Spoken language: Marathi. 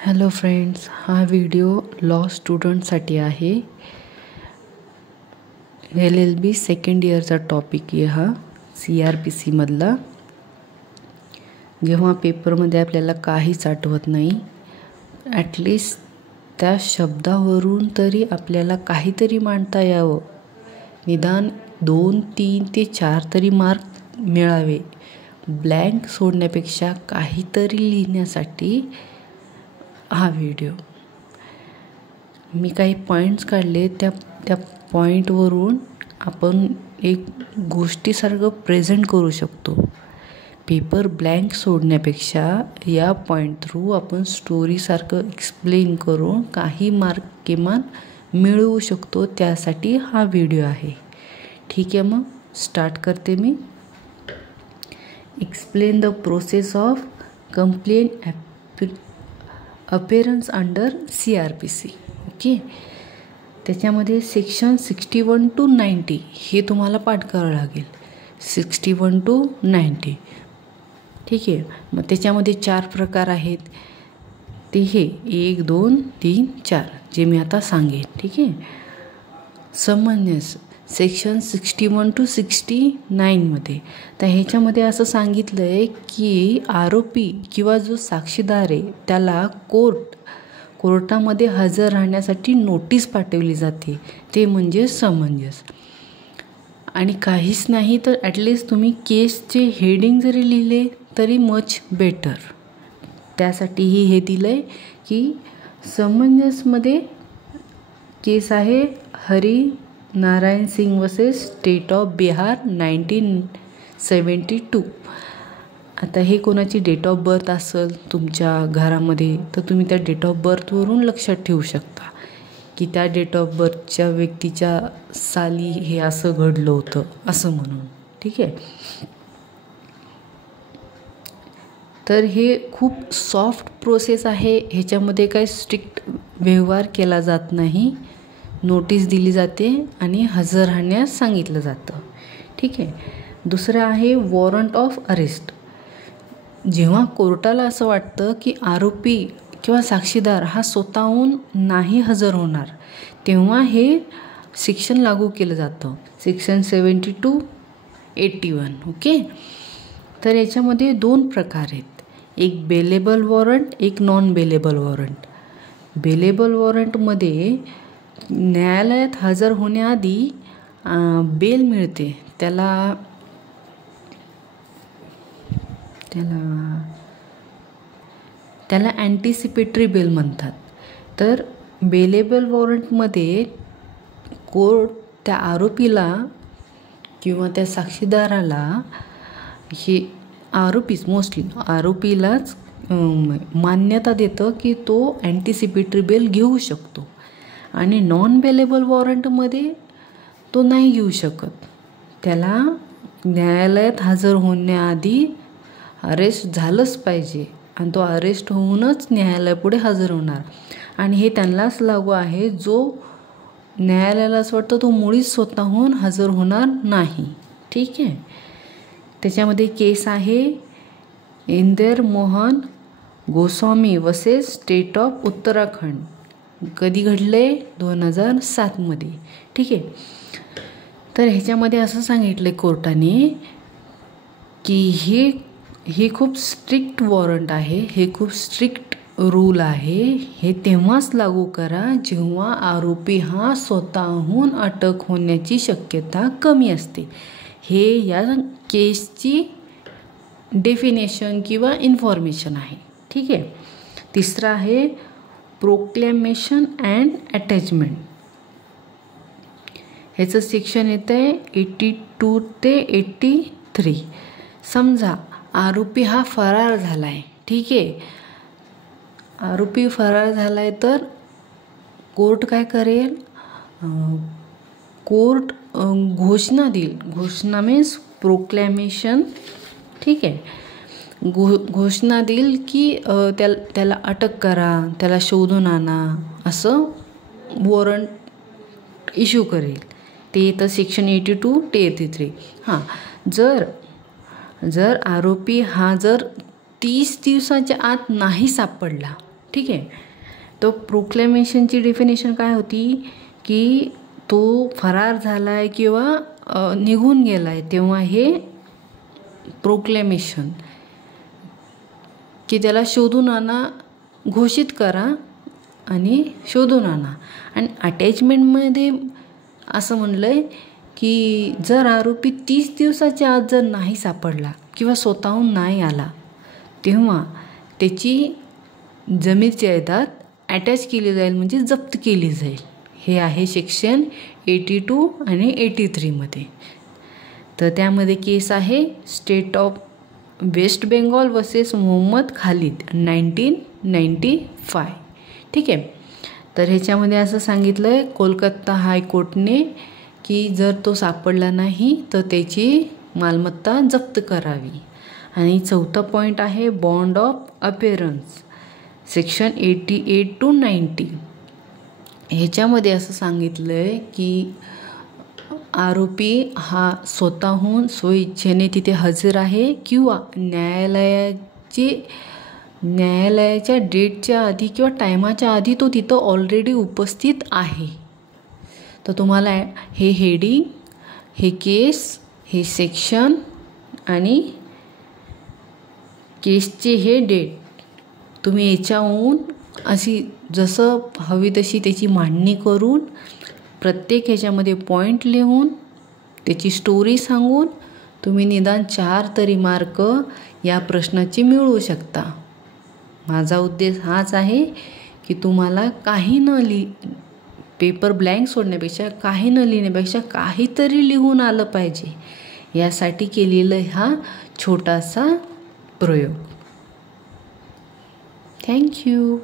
हॅलो फ्रेंड्स, हा व्हिडिओ लॉ स्टुडंटसाठी आहे. LLB सेकंड इयरचा टॉपिक आहे हा CRPC मधला. जेव्हा पेपरमध्ये आपल्याला काहीच आठवत नाही, ॲटलिस्ट त्या शब्दावरून तरी आपल्याला काहीतरी मांडता यावं, निदान 2, 3 ते 4 तरी मार्क मिळावे. ब्लँक सोडण्यापेक्षा काहीतरी लिहिण्यासाठी हा व्हिडिओ. मी काही पॉईंट्स काढले, त्या पॉईंटवरून आपण एक गोष्टीसारखं प्रेझेंट करू शकतो. पेपर ब्लँक सोडण्यापेक्षा या पॉईंट थ्रू आपण स्टोरीसारखं एक्सप्लेन करून काही मार्क किमान मिळवू शकतो. त्यासाठी हा व्हिडिओ आहे. ठीक आहे, मग स्टार्ट करते मी. Explain the process of complaint appearance under CRPC. Okay, त्याच्यामध्ये सेक्शन 61 to 90 हे तुम्हाला पाठ करावं लागेल. 61 to 90. ठीक आहे. मग त्याच्यामध्ये 4 प्रकार आहेत. ते हे 1, 2, 3, 4 जे मी आता सांगेन. ठीक आहे. समंजस सेक्शन 61 to 69 मध्ये. तर ह्याच्यामध्ये असं सांगितलं आहे की आरोपी किंवा जो साक्षीदार आहे त्याला कोर्टामध्ये हजर राहण्यासाठी नोटीस पाठवली जाते. ते म्हणजे समंजस. आणि काहीच नाही तर ॲटलिस्ट तुम्ही केसचे हेडिंग जरी लिहिले तरी मच बेटर. त्यासाठीही हे दिलं आहे की समंजसमध्ये केस आहे Hari Narayan Singh versus state of Bihar 1972. आता हे कोणाची डेट ऑफ बर्थ असेल तुमच्या घरामध्ये तर तुम्ही त्या डेट ऑफ बर्थवरून लक्षात ठेवू शकता की त्या डेट ऑफ बर्थच्या व्यक्तीच्या साली हे असं घडलं होतं असं म्हणून. ठीक आहे. तर हे खूप सॉफ्ट प्रोसेस आहे. ह्याच्यामध्ये काही स्ट्रिक्ट व्यवहार केला जात नाही. नोटीस दिली जाते आणि हजर राहण्यास सांगितलं जातं. ठीक आहे. दुसरं आहे वॉरंट ऑफ अरेस्ट. जेव्हा कोर्टाला असं वाटतं की आरोपी किंवा साक्षीदार हा स्वतःहून नाही हजर होणार, तेव्हा हे सेक्शन लागू केलं जातं. Section 70 to 81. ओके. तर याच्यामध्ये 2 प्रकार आहेत. एक बेलेबल वॉरंट, एक नॉन बेलेबल वॉरंट. बेलेबल वॉरंटमध्ये न्यायालयात हजर होण्याआधी बेल मिळते. त्याला अँटिसिपेटरी बेल म्हणतात. तर बेलेबल वॉरंटमध्ये कोर्ट त्या आरोपीला किंवा त्या साक्षीदाराला, हे मोस्टली आरोपीलाच मान्यता देतं की तो अँटिसिपेटरी बेल घेऊ शकतो. आणि नॉन बेलेबल वॉरंटमध्ये तो नाही घेऊ शकत. त्याला न्यायालयात हजर होण्याआधी अरेस्ट झालंच पाहिजे आणि तो अरेस्ट होऊनच न्यायालयापुढे हजर होणार. आणि हे त्यांनाच लागू आहे जो न्यायालयाला असं वाटतं तो मुळीच स्वतःहून हजर होणार नाही. ठीक आहे. त्याच्यामध्ये केस आहे Inder Mohan Goswami versus state of Uttarakhand. कधी घडले? 2007 मध्ये. ठीक आहे. तर ह्याच्यामध्ये असं सांगितलं कोर्टाने की हे खूप स्ट्रिक्ट वॉरंट आहे, हे खूप स्ट्रिक्ट रूल आहे. हे तेव्हाच लागू करा जेव्हा आरोपी हा स्वतःहून अटक होण्याची शक्यता कमी असते. हे या केसची डेफिनेशन किंवा इन्फॉर्मेशन आहे. ठीक आहे. तिसरं आहे प्रोक्लेमेशन अँड अटॅचमेंट. ह्याचं सेक्शन येतं आहे 82 ते 83. समजा आरोपी हा फरार झाला आहे. ठीक आहे. आरोपी फरार झाला आहे तर कोर्ट काय करेल? कोर्ट घोषणा देईल. घोषणा मीन्स प्रोक्लॅमेशन. ठीक आहे. घोषणा देईल की त्याला अटक करा, त्याला शोधून आणा, असं वॉरंट इश्यू करेल. ते येतं सेक्शन 82 ते 83. हां, जर आरोपी हा 30 दिवसाच्या आत नाही सापडला ठीक आहे. तो प्रोक्लेमेशनची डेफिनेशन काय होती की तो फरार झाला आहे किंवा निघून गेला आहे तेव्हा हे प्रोक्लेमेशन, की त्याला शोधून आणा, घोषित करा आणि शोधून आणा. आणि अटॅचमेंटमध्ये असं म्हणलं आहे की जर आरोपी 30 दिवसाच्या आत जर नाही सापडला किंवा स्वतःहून नाही आला तेव्हा त्याची जमीन जायदाद अटॅच केली जाईल, म्हणजे जप्त केली जाईल. हे आहे सेक्शन 82 आणि 83 मध्ये. तर त्यामध्ये केस आहे state of West Bengal versus Mohammed Khalid 1995. ठीक आहे. तर ह्याच्यामध्ये असं सांगितलं आहे कोलकाता हायकोर्टने की जर तो सापडला नाही तर त्याची मालमत्ता जप्त करावी. आणि चौथा पॉईंट आहे bond of appearance section 88 to 90. ह्याच्यामध्ये असं सांगितलं आहे की आरोपी हा स्वतःहून स्वइच्छेने तिथे हजर आहे किंवा न्यायालयाच्या डेटच्या आधी किंवा टायमाच्या आधी तो तिथं ऑलरेडी उपस्थित आहे. तर तुम्हाला हे हेडिंग, हे केस, हे सेक्शन आणि केसचे हे डेट तुम्ही याच्याहून अशी जसं हवी तशी त्याची मांडणी करून प्रत्येक ह्याच्यामध्ये पॉईंट लिहून त्याची स्टोरी सांगून तुम्ही निदान 4 तरी मार्क या प्रश्नाचे मिळवू शकता. माझा उद्देश हाच आहे की तुम्हाला काही न पेपर ब्लँक सोडण्यापेक्षा, काही न लिहिण्यापेक्षा काहीतरी लिहून आलं पाहिजे, यासाठी केलेला हा छोटासा प्रयोग. थँक्यू.